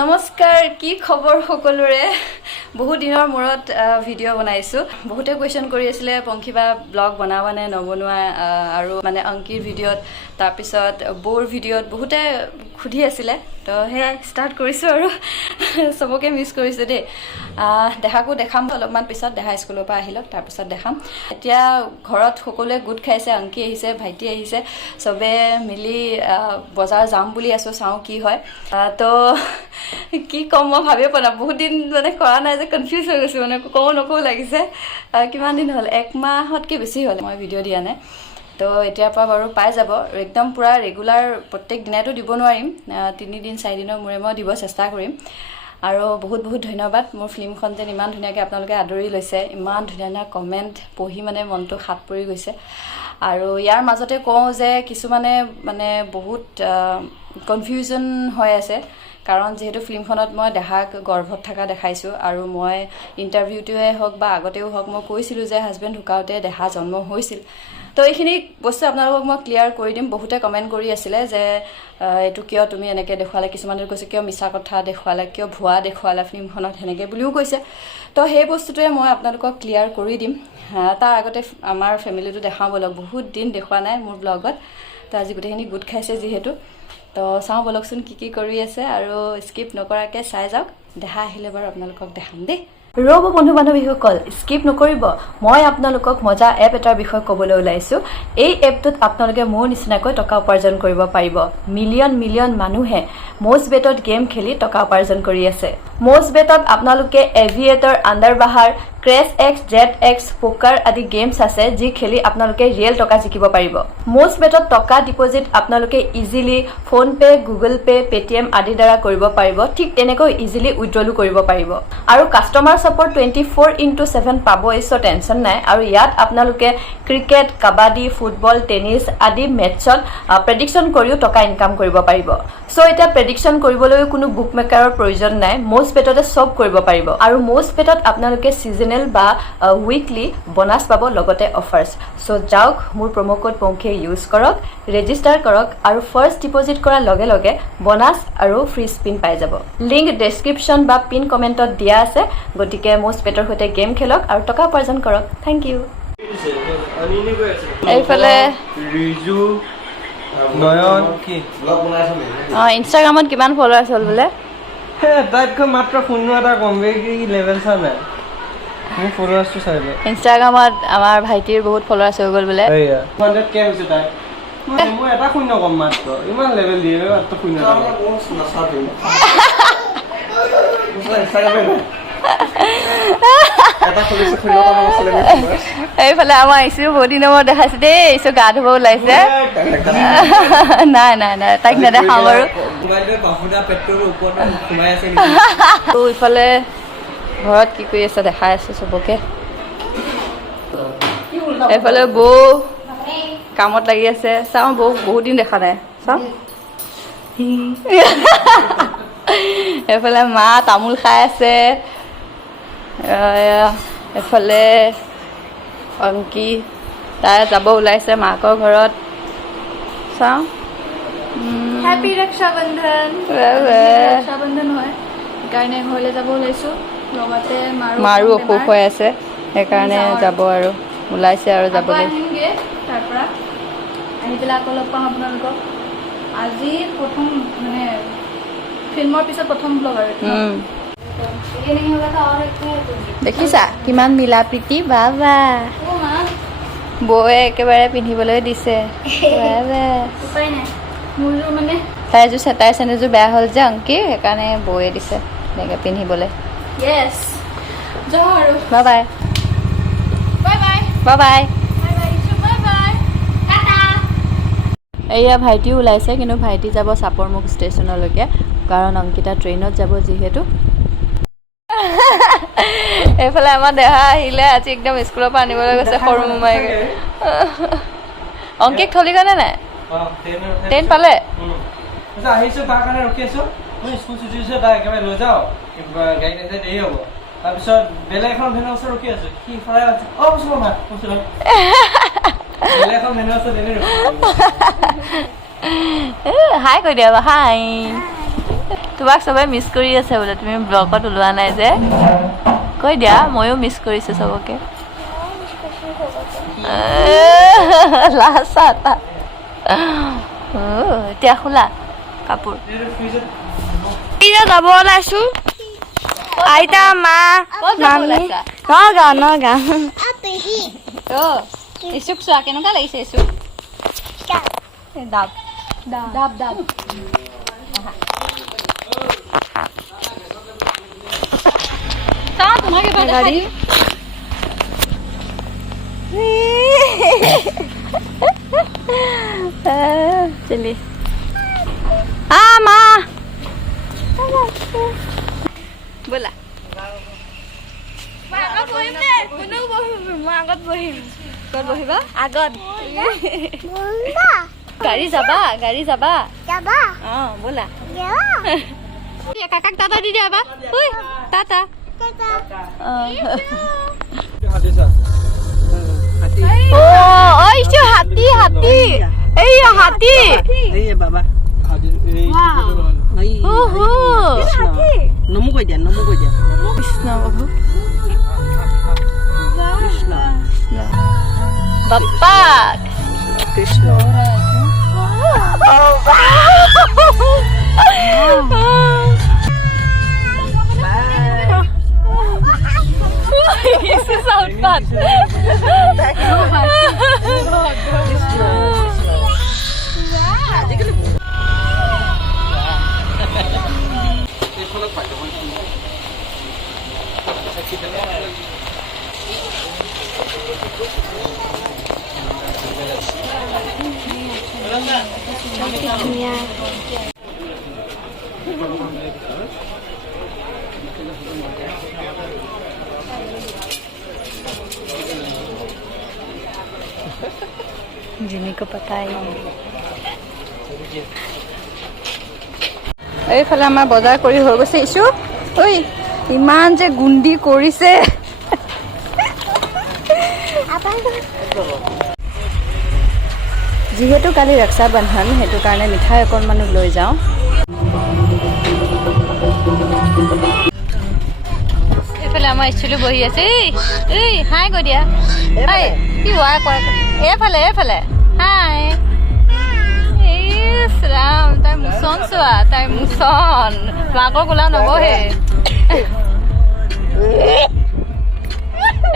নমস্কাৰ কি খবৰ সকলোৰে বহুত দিনৰ মূৰত ভিডিঅ' বনাইছো বহুতে কোৱেশ্চন কৰি আছিলে পংখিবা ব্লগ বনাবা নে নবনোৱা আৰু মানে অংকিৰ ভিডিঅ'ত তাৰ পিছত বৰ ভিডিঅ'ত বহুতে খুদি আছিলে তো হে ষ্টাৰ্ট কৰিছো আৰু সবকে মিছ কৰিছো দে দেখাকো দেখাম অলপমান পিছত দেহা স্কুলৰ পৰা আহিলক তাৰ পিছত দেখাম এতিয়া ঘৰত সকলোৱে গুড খাইছে অংকি আহিছে ভাইটি আহিছে সবে মিলি বজাৰ যাম বুলি আছো চাও কি হয় তো কি কম মই ভাবে পনা বহুত দিন মানে কৰা নাই যে কনফিউজ হৈ গৈছো মানে কও নকও লাগিছে কিমান দিন হল এক মাহতকৈ বেছি হল মই ভিডিঅ' দিয়া নাই তো এতিয়াৰ পৰা বাৰু পাই যাব একদম পুৰা ৰেগুলাৰ প্ৰত্যেক দিনাইতো দিব নোৱাৰিম 3 দিন 4 দিনৰ মূৰে মই দিব চেষ্টা কৰিম আৰু বহুত বহুত ধন্যবাদ মোৰ ফিল্মখন যেন ইমান ধুনীয়াকৈ আপোনালোকে আদৰি লৈছে ইমান ধুনীয়া কমেণ্ট পঢ়ি মানে মনটো হাত পৰি গৈছে আৰু ইয়াৰ মাজতে কওঁ যে কিছুমানে মানে বহুত কনফিউজন হৈ আছে কাৰণ যেহেতু ফিল্মখনত মই দেহাক গৰ্ভত থকা দেখাইছো আৰু মই ইন্টাৰভিউটোৱে হওক বা আগতেও হওক মই কৈছিলো যে হাজবেণ্ড ঢুকাওতে দেহা জন্ম হৈছিল তো এইখিনি বস্তু আপোনালোকক মই ক্লিয়াৰ কৰি দিম বহুতে কমেণ্ট কৰি আছিলে যে এইটো কিয় তুমি এনেকৈ দেখুৱালে কিছুমানে কৈছে কিয় মিছা কথা দেখুৱালে কিয় ভুৱা দেখুৱালে ফিল্মখনত সেনেকৈ বুলিও কৈছে তো সেই বস্তুটোৱে মই আপোনালোকক ক্লিয়াৰ কৰি দিম তাৰ আগতে আমাৰ ফেমিলিটো দেখাওঁ বলক বহুত দিন দেখুৱা নাই মোৰ ব্লগত তো আজি গোটেইখিনি গোট খাইছে যিহেতু তো চাওঁ বলকচোন কি কৰি আছে আৰু স্কিপ নকৰাকৈ চাই যাওক দেহা আহিলে বাৰু আপোনালোকক দেখাম দেই ৰ'ব বন্ধু বান্ধৱীসকল স্কিপ নকৰিব মই আপোনালোকক মজা এপ এটাৰ বিষয়ে ক'বলৈ ওলাইছোঁ এই এপটোত আপোনালোকে মোৰ নিচিনাকৈ টকা উপাৰ্জন কৰিব পাৰিব মিলিয়ন মানুহে ম'জ বেটত গেম খেলি টকা উপাৰ্জন কৰি আছে ম'জ বেটত আপোনালোকে Aviator আণ্ডাৰবাহাৰ crash x jet x পোকাৰ আদি গেমছ আছে যি খেলি আপোনালোকে ৰিয়েল টকা জিকিব পাৰিব ম'জ বেটত টকা ডিপজিট আপোনালোকে easily PhonePe Google pay Paytm আদিৰ দ্বাৰা কৰিব পাৰিব ঠিক তেনেকৈ ইজিলি উইথড্ৰলো কৰিব পাৰিব আৰু কাষ্টমাৰ সাপোৰ্ট 24/7 পাবই সো টেনশন নাই আৰু ইয়াত আপোনালোকে ক্ৰিকেট কাবাডী ফুটবল টেনিছ আদি মেটছত প্ৰেডিকচন কৰিও টকা ইনকাম কৰিব পাৰিব সো এটা প্ৰেডিকচন কৰিবলৈ কোনো বুক মেকাৰৰ প্ৰয়োজন নাই ম'জ বেটতে সব কৰিব পাৰিব আৰু ম'জ বেটত আপোনালোকে সিজনেল বা উইকলি বোনাস পাব লগতে অফাৰ্স সো যাওক মোৰ প্ৰমো কোড পংখে ইউজ কৰক ৰেজিষ্টাৰ কৰক আৰু ফাৰ্স্ট ডিপজিট কৰাৰ লগে লগে বোনাস আৰু ফ্ৰী স্পিন পাই যাব লিংক ডেসক্ৰিপচন বা পিন কমেন্টত দিয়া আছে গতিকে ম'জ বেটৰ সৈতে গেম খেলক আৰু টকা উপাৰ্জন কৰক থ্যাংক ইউ এইফালে ৰিজু নয়ন কি ব্লগ বনাইছ নে ইনষ্টাগ্ৰামত কিমান ফলোৱাৰ্ছ হ'ল বোলে তাতকৈ মাত্ৰ 0 এটা কমবে কি লেভেল চা নাই মোৰ ফলোৱাৰ্ছটো চাইলে ইনষ্টাগ্ৰামত আমাৰ ভাইটিৰ বহুত ফলোৱাৰ্ছ হৈ গ'ল বোলে এইয়া 100 কে হৈছে তাই মই এটা 0 কম মাত্ৰ ইমান লেভেল দিয়ে মাত্ৰ 0 এটা কোৰ্স নাচাতে এটা খুলিছে 0 টা নাছিলে এইফালে আমাৰ ইছু বহুত দিনৰ মূৰত দেখাইছে দেই ইছু গা ধুব ওলাইছে নাই তাইক নেদেখাওঁ বাৰু মোবাইলটো বাহুদা পেট্ৰলৰ ওপৰত সোমাই আছে তো ইফালে ঘৰত কি কৰি আছে দেখাই আছে চবকে এইফালে বৌ কামত লাগি আছে চাওঁ বৌ বহুত দিন দেখা নাই চাওঁ এইফালে মা তামোল খাই আছে এইফালে অংকি তাই যাব ওলাইছে মাকৰ ঘৰত চাওঁ हैप्पी रक्षाबंधन रक्षाबंधन হয় সেইকাৰণে ঘৰলৈ যাব ওলাইছোঁ লগতে মাৰো অসুখ হৈ আছে সেইকাৰণে যাব আৰু ওলাইছে আৰু যাবলৈ আহিমগৈ তাৰ পৰা আহি পেলাই আকৌ লগ পাম আপোনালোকক আজি প্ৰথম মানে ফিল্মৰ পিছত প্ৰথম ব্লগ আৰু দেখিছা কিমান মিলা প্ৰীতি বাবা বৌয়ে একেবাৰে পিন্ধিবলৈ দিছে উপায় নাই মোৰযোৰ মানে তাই চেনেযোৰ বেয়া হ'ল যে অংকি সেইকাৰণে বৌয়ে দিছে এনেকৈ পিন্ধিবলৈ য়েছ যাওঁ আৰু bye bye bye bye bye bye bye bye bye bye Tata এয়া ভাইটিও ওলাইছে কিন্তু ভাইটি যাব চাপৰমুখ ষ্টেচনলৈকে কাৰণ অংকিতা ট্ৰেইনত যাব যিহেতু এইফালে আমাৰ দেহা আহিলে আজি একদম স্কুলৰ পৰা আনিবলৈ গৈছে সৰু মোমাইকে অংকিক থলি কাৰণে নাই 10 পালে আহিছো তাৰ কাৰণে ৰখি আছো মই স্কুল ছুটি হৈছে তাই একেবাৰে লৈ যাওঁ গাড়ী নাযায় দেৰি হ'ব তাৰপিছত বেলেগ এখন ভেনৰ ওচৰত ৰখি আছো কি ফৰাই আছে বস্তুৰ মা বস্তুৰ বেলেগ এখন ভেনৰ ওচৰত এনেই ৰখি হাই কৈ দিয়া হাই তোমাক চবে মিছ কৰি আছে বোলে, তুমি ব্লগত ওলোৱা নাই যে। কৈ দিয়া, ময়ো মিছ কৰিছোঁ চবকে। এতিয়া খোলা কাপোৰ যাব ওলাইছো। আইতা মা নগাঁও ইচুক চোৱা কেনেকুৱা লাগিছে ইচুক। ডাব ডাব ডাব তোমাকে গাড়ী চলি মা ব'লা আগত বহিম দে, কোনেও বহিম, মই আগত বহিম। ক'ত বহিবা? আগত গাড়ী যাবা, গাড়ী যাবা অঁ ব'লা। কাকাক টাটা দি দিয়া এবাৰ। টাটা হাতী হাতী এই হাতী নমো কৈ দিয়া কৃষ্ণ প্ৰভু বাপ্পা কৃষ্ণ जिनको पता है এইফালে আমাৰ বজাৰ কৰি হৈ গৈছে। ইছু ঐ ইমান যে গুন্দি কৰিছে। যিহেতু কালি ৰক্ষা বন্ধন সেইটো কাৰণে মিঠাই অকণমানো লৈ যাওঁ। এইফালে আমাৰ ইছুলো বহি আছে। এই হাই কৈ দিয়া কি হোৱা কয় এইফালে এইফালে হাই। ৰাম তাই মুচন চোৱা, তাই মুচন মাকৰ গোলা নবহে।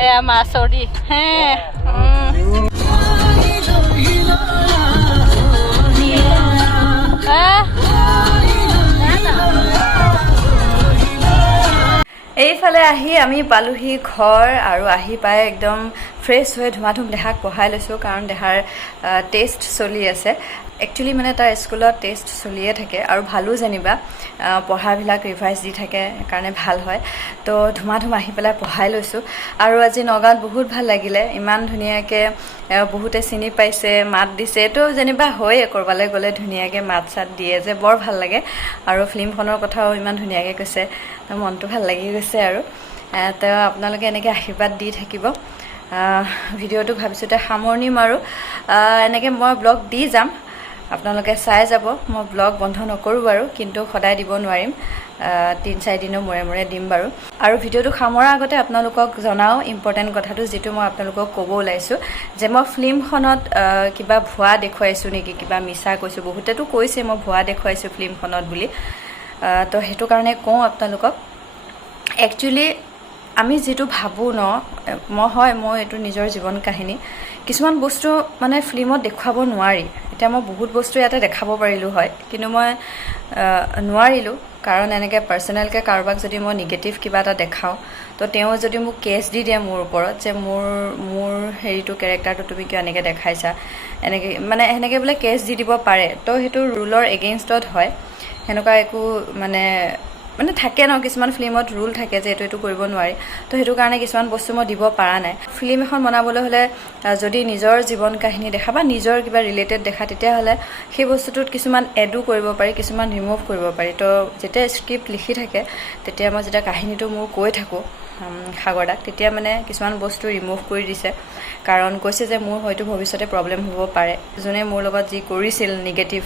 এয়া মা চৰ্দি হে এইফালে আহি আমি পালোহি ঘৰ আৰু আহি পাই একদম ফ্ৰেছ হৈ ধুমাধুম দেহাক পঢ়াই লৈছোঁ, কাৰণ দেহাৰ টেষ্ট চলি আছে। একচুৱেলি মানে তাৰ স্কুলত টেষ্ট চলিয়ে থাকে আৰু ভালো যেনিবা পঢ়াবিলাক ৰিভাইজ দি থাকে, সেইকাৰণে ভাল হয়। তো ধুমাধুম আহি পেলাই পঢ়াই লৈছোঁ। আৰু আজি নগাঁৱত বহুত ভাল লাগিলে, ইমান ধুনীয়াকৈ বহুতে চিনি পাইছে, মাত দিছে। তো যেনিবা হয়ে ক'ৰবালৈ গ'লে ধুনীয়াকৈ মাত চাত দিয়ে যে বৰ ভাল লাগে। আৰু ফিল্মখনৰ কথাও ইমান ধুনীয়াকৈ কৈছে, তো মনটো ভাল লাগি গৈছে। আৰু তো আপোনালোকে এনেকৈ আশীৰ্বাদ দি থাকিব। ভিডিঅ'টো ভাবিছোঁ এতিয়া সামৰণি মাৰোঁ। এনেকৈ মই ব্লগ দি যাম, আপোনালোকে চাই যাব। মই ব্লগ বন্ধ নকৰোঁ বাৰু, কিন্তু সদায় দিব নোৱাৰিম, 3-4 দিনৰ মূৰে মূৰে দিম বাৰু। আৰু ভিডিঅ'টো সামৰাৰ আগতে আপোনালোকক জনাওঁ ইম্পৰ্টেণ্ট কথাটো, যিটো মই আপোনালোকক ক'ব ওলাইছোঁ, যে মই ফিল্মখনত কিবা ভুৱা দেখুৱাইছোঁ নেকি, কিবা মিছা কৈছোঁ। বহুতেতো কৈছে মই ভুৱা দেখুৱাইছোঁ ফিল্মখনত বুলি, তো সেইটো কাৰণে কওঁ আপোনালোকক। একচুৱেলি আমি যিটো ভাবোঁ ন, মই এইটো নিজৰ জীৱন কাহিনী, কিছুমান বস্তু মানে ফিল্মত দেখুৱাব নোৱাৰি। এতিয়া মই বহুত বস্তু ইয়াতে দেখাব পাৰিলোঁ হয়, কিন্তু মই নোৱাৰিলোঁ, কাৰণ এনেকৈ পাৰ্চনেলকৈ কাৰোবাক যদি মই নিগেটিভ কিবা এটা দেখাওঁ, তো তেওঁ যদি মোক কেছ দি দিয়ে মোৰ ওপৰত, যে মোৰ হেৰিটো কেৰেক্টাৰটো তুমি কিয় এনেকৈ দেখাইছা, এনেকৈ মানে সেনেকৈ বোলে কেছ দি দিব পাৰে। তো সেইটো ৰুলৰ এগেইনষ্টত হয়। সেনেকুৱা একো মানে থাকে ন, কিছুমান ফিল্মত ৰুল থাকে যে এইটো কৰিব নোৱাৰি। তো সেইটো কাৰণে কিছুমান বস্তু মই দিব পৰা নাই। ফিল্ম এখন বনাবলৈ হ'লে যদি নিজৰ জীৱন কাহিনী দেখা বা নিজৰ কিবা ৰিলেটেড দেখা, তেতিয়াহ'লে সেই বস্তুটোত কিছুমান এডো কৰিব পাৰি, কিছুমান ৰিমুভ কৰিব পাৰি। তো যেতিয়া স্ক্ৰিপ্ট লিখি থাকে, তেতিয়া মই যেতিয়া কাহিনীটো মোৰ কৈ থাকোঁ সাগৰদাক, তেতিয়া মানে কিছুমান বস্তু ৰিমুভ কৰি দিছে, কাৰণ কৈছে যে মোৰ হয়তো ভৱিষ্যতে প্ৰব্লেম হ'ব পাৰে। যোনে মোৰ লগত যি কৰিছিল নিগেটিভ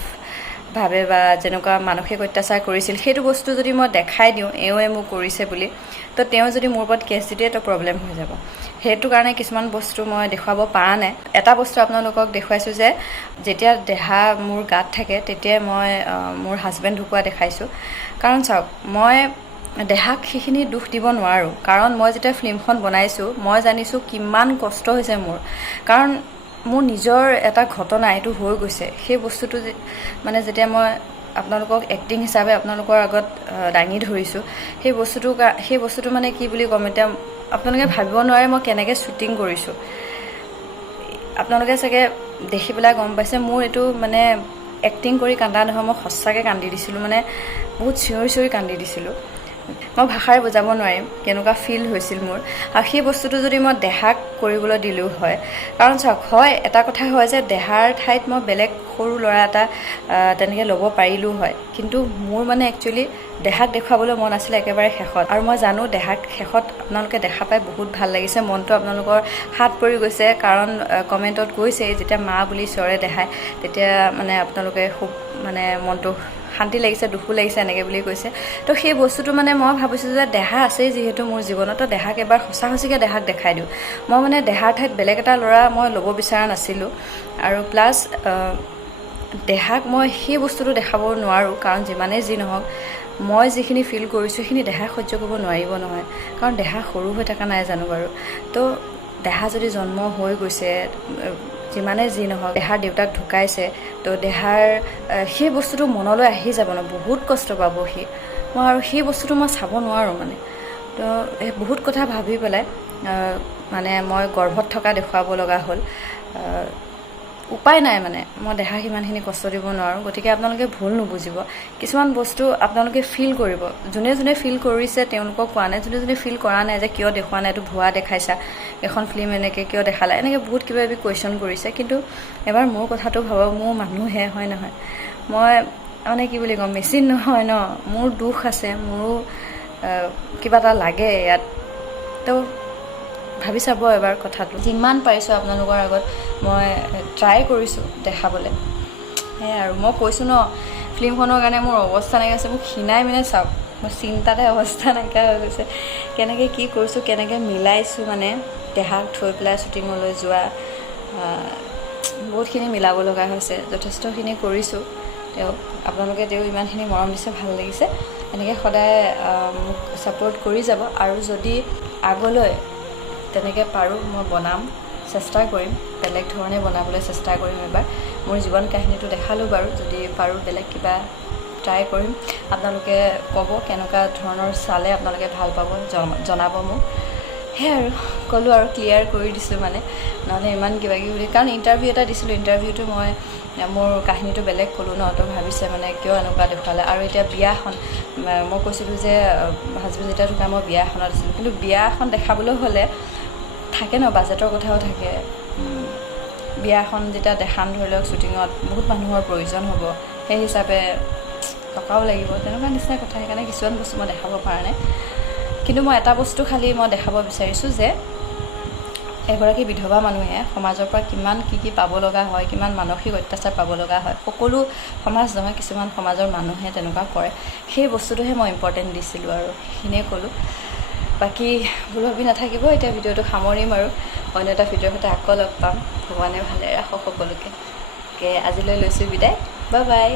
ভাবে বা যেনেকুৱা মানসিক অত্যাচাৰ কৰিছিল সেইটো বস্তু যদি মই দেখাই দিওঁ এওঁৱে মোক কৰিছে বুলি, তো তেওঁ যদি মোৰ ওপৰত কেছ দি দিয়ে তো প্ৰব্লেম হৈ যাব। সেইটো কাৰণে কিছুমান বস্তু মই দেখুৱাব পৰা নাই। এটা বস্তু আপোনালোকক দেখুৱাইছোঁ যে যেতিয়া দেহা মোৰ গাত থাকে তেতিয়াই মই মোৰ হাজবেণ্ড ঢুকোৱা দেখাইছোঁ। কাৰণ চাওক, মই দেহাক সেইখিনি দুখ দিব নোৱাৰোঁ, কাৰণ মই যেতিয়া ফিল্মখন বনাইছোঁ মই জানিছোঁ কিমান কষ্ট হৈছে মোৰ। কাৰণ মোৰ নিজৰ এটা ঘটনা এইটো হৈ গৈছে, সেই বস্তুটো মানে যেতিয়া মই আপোনালোকক এক্টিং হিচাপে আপোনালোকৰ আগত দাঙি ধৰিছোঁ, সেই বস্তুটো মানে কি বুলি ক'ম, এতিয়া আপোনালোকে ভাবিব নোৱাৰে মই কেনেকৈ শ্বুটিং কৰিছোঁ। আপোনালোকে চাগে দেখি পেলাই গম পাইছে মোৰ এইটো মানে এক্টিং কৰি কান্দা নহয়, মই সঁচাকৈ কান্দি দিছিলোঁ, মানে বহুত চিঞৰি চিঞৰি কান্দি দিছিলোঁ। মই ভাষাৰে বুজাব নোৱাৰিম কেনেকুৱা ফিল হৈছিল মোৰ। আৰু সেই বস্তুটো যদি মই দেহাক কৰিবলৈ দিলোঁ হয়, কাৰণ চাওক, হয় এটা কথা হয় যে দেহাৰ ঠাইত মই বেলেগ সৰু ল'ৰা এটা তেনেকৈ ল'ব পাৰিলোঁ হয়, কিন্তু মোৰ মানে একচুৱেলি দেহাক দেখুৱাবলৈ মন আছিলে একেবাৰে শেষত। আৰু মই জানো দেহাক শেষত আপোনালোকে দেখা পাই বহুত ভাল লাগিছে, মনটো আপোনালোকৰ হাত পৰি গৈছে, কাৰণ কমেণ্টত কৈছেই যেতিয়া মা বুলি চিঞৰে দেহাই, তেতিয়া মানে আপোনালোকে খুব মানে মনটো শান্তি লাগিছে, দুখো লাগিছে এনেকৈ বুলি কৈছে। তো সেই বস্তুটো মানে মই ভাবিছোঁ যে দেহা আছেই যিহেতু মোৰ জীৱনত, তো দেহাক এবাৰ সঁচা সঁচিকৈ দেহাক দেখাই দিওঁ। মই মানে দেহাৰ ঠাইত বেলেগ এটা ল'ৰা মই ল'ব বিচৰা নাছিলোঁ। আৰু প্লাছ দেহাক মই সেই বস্তুটো দেখাব নোৱাৰোঁ, কাৰণ যিমানেই যি নহওক মই যিখিনি ফিল কৰিছোঁ সেইখিনি দেহাই সহ্য কৰিব নোৱাৰিব নহয়, কাৰণ দেহা সৰু হৈ থকা নাই জানো বাৰু। তো দেহা যদি জন্ম হৈ গৈছে, যিমানে যি নহওক দেহাৰ দেউতাক ঢুকাইছে, তো দেহাৰ সেই বস্তুটো মনলৈ আহি যাব ন, বহুত কষ্ট পাব সি। মই আৰু সেই বস্তুটো মই চাব নোৱাৰোঁ মানে। তো বহুত কথা ভাবি পেলাই মানে মই গৰ্ভত থকা দেখুৱাব লগা হ'ল। উপায় নাই মানে, মই দেহাক সিমানখিনি কষ্ট দিব নোৱাৰোঁ। গতিকে আপোনালোকে ভুল নুবুজিব, কিছুমান বস্তু আপোনালোকে ফিল কৰিব। যোনে যোনে ফিল কৰিছে তেওঁলোকক কোৱা নাই, যোনে যোনে ফিল কৰা নাই যে কিয় দেখুওৱা নাই, এইটো ভুৱা দেখাইছা, এখন ফিল্ম এনেকৈ কিয় দেখালা, এনেকৈ বহুত কিবা কিবি কুৱেশ্যন কৰিছে। কিন্তু এবাৰ মোৰ কথাটো ভাবক, মোৰ মানুহে হয় নহয়, মই মানে কি বুলি ক'ম, মেচিন নহয় ন, মোৰ দুখ আছে, মোৰো কিবা এটা লাগে ইয়াত। তো ভাবি চাব এবাৰ কথাটো। যিমান পাৰিছোঁ আপোনালোকৰ আগত মই ট্ৰাই কৰিছোঁ দেখাবলৈ। সেয়াই আৰু মই কৈছোঁ ন, ফিল্মখনৰ কাৰণে মোৰ অৱস্থা নাইকিয়া হৈছে, মোক খিনাই মিনাই চাওক, মোৰ চিন্তাতে অৱস্থা নাইকিয়া হৈ গৈছে। কেনেকৈ কি কৰিছোঁ, কেনেকৈ মিলাইছোঁ, মানে দেহাক থৈ পেলাই শ্বুটিঙলৈ যোৱা, বহুতখিনি মিলাব লগা হৈছে। যথেষ্টখিনি কৰিছোঁ। আপোনালোকে ইমানখিনি মৰম দিছে, ভাল লাগিছে। এনেকৈ সদায় মোক ছাপোৰ্ট কৰি যাব। আৰু যদি আগলৈ তেনেকৈ পাৰোঁ মই বনাম, চেষ্টা কৰিম, বেলেগ ধৰণে বনাবলৈ চেষ্টা কৰিম। এবাৰ মোৰ জীৱন কাহিনীটো দেখালোঁ বাৰু, যদি পাৰোঁ বেলেগ কিবা ট্ৰাই কৰিম। আপোনালোকে ক'ব কেনেকুৱা ধৰণৰ চালে আপোনালোকে ভাল পাব, জনাব মোক। সেয়াই আৰু ক'লোঁ আৰু ক্লিয়াৰ কৰি দিছোঁ মানে, নহ'লে ইমান কিবা কিবি বুলি। কাৰণ ইণ্টাৰভিউ এটা দিছিলোঁ, ইণ্টাৰভিউটো মই মোৰ কাহিনীটো বেলেগ ক'লোঁ ন, তো ভাবিছে মানে কিয় এনেকুৱা দেখুৱালে। আৰু এতিয়া বিয়াখন মই কৈছিলোঁ যে হাজবেণ্ড যেতিয়া ঢুকাই মই বিয়া এখনত আছিলোঁ, কিন্তু বিয়া এখন দেখাবলৈ হ'লে থাকে ন, বাজেটৰ কথাও থাকে। বিয়া এখন যেতিয়া দেখাম ধৰি লওক শ্বুটিঙত বহুত মানুহৰ প্ৰয়োজন হ'ব, সেই হিচাপে টকাও লাগিব, তেনেকুৱা নিচিনা কথা। সেইকাৰণে কিছুমান বস্তু মই দেখাব পৰা নাই। কিন্তু মই এটা বস্তু খালি মই দেখাব বিচাৰিছোঁ যে এগৰাকী বিধৱা মানুহে সমাজৰ পৰা কিমান কি পাব লগা হয়, কিমান মানসিক অত্যাচাৰ পাব লগা হয়। সকলো সমাজ নহয়, কিছুমান সমাজৰ মানুহে তেনেকুৱা কৰে, সেই বস্তুটোহে মই ইম্পৰ্টেণ্ট দিছিলোঁ আৰু সেইখিনিয়ে ক'লোঁ। বাকী ভুল ভাবি নাথাকিব। এতিয়া ভিডিঅ'টো সামৰিম আৰু অন্য এটা ভিডিঅ'ৰ সৈতে আকৌ লগ পাম। ভগৱানে ভালে ৰাখক সকলোকে। আজিলৈ লৈছোঁ বিদায়, বাই বাই।